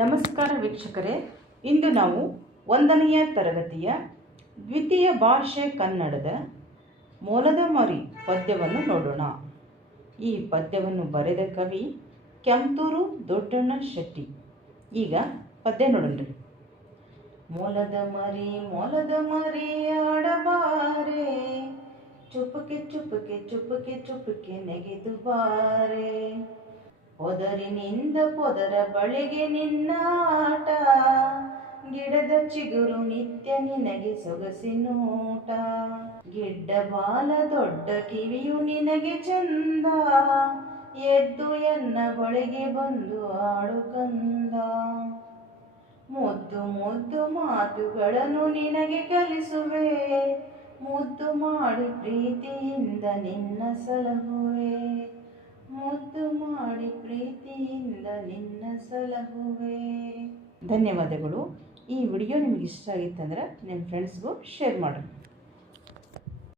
ನಮಸ್ಕಾರ ವೀಕ್ಷಕರೇ, ಇಂದು ನಾವು 1ನೆಯ ತರಗತಿಯ ದ್ವಿತೀಯ ಭಾಷೆ ಕನ್ನಡದ ಮೊಲದ ಮರಿ ಪದ್ಯವನ್ನು ನೋಡೋಣ. ಈ ಪದ್ಯವನ್ನು ಬರೆದ ಕವಿ ಕೆಂತೂರು ದೊಡ್ಡಣ್ಣ ಶೆಟ್ಟಿ. ಈಗ ಪದ್ಯ ನೋಡೋಣ. ಮೊಲದ ಮರಿ ಆಡಬಾರೆ, ಚುಪುಕೆ ಚುಪುಕೆ ಚುಪುಕೆ ಚುಪುಕೆ ನೆಗೆದು ಬಾರೆ. ಪೊದರಿನಿಂದ ಪೊದರ ಬಳಿಗೆ ನಿನ್ನ ಆಟ, ಗಿಡದ ಚಿಗುರು ನಿತ್ಯ ನಿನಗೆ ಸೊಗಸಿನೂಟ. ಗಿಡ್ಡ ಬಾಲ ದೊಡ್ಡ ಕಿವಿಯು ನಿನಗೆ ಚಂದ, ಎದ್ದು ಎನ್ನ ಬಳಿಗೆ ಬಂದು ಆಡು ಕಂದ. ಮುದ್ದು ಮುದ್ದು ಮಾತುಗಳನ್ನು ನಿನಗೆ ಕಲಿಸುವೆ, ಮುದ್ದು ಮಾಡಿ ಪ್ರೀತಿಯಿಂದ ನಿನ್ನ ಸಲಹುವೆ. ಮುದ್ದು ಮಾಡಿ ಪ್ರೀತಿಯಿಂದ ನಿನ್ನ ಸಲಹುವೆ. ಧನ್ಯವಾದಗಳು. ಈ ವಿಡಿಯೋ ನಿಮಗೆ ಇಷ್ಟ ಆಗಿತ್ತಂದ್ರೆ ನಿಮ್ಮ ಫ್ರೆಂಡ್ಸ್ಗೂ ಶೇರ್ ಮಾಡಿ.